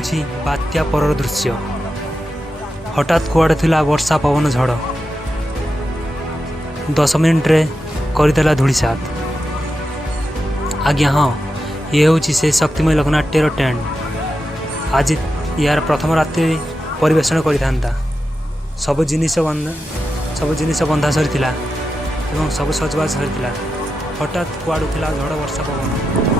होउछि बात्या परर दृश्य। हठात कुआड़े थिला वर्षा पवन झड़ 10 मिनिट रे करदेला धूलिसात। आज्ञा हाँ, ये होउछि से शक्तिमय लोकनाट्यर टेंट। आज यार प्रथम रात्रि परिवेषण करिथांता। सब जिनिस बंधा सरीथिला एवं सब सजबाज सरीथिला। हठात कुआड़ू थिला झड़ वर्षा पवन।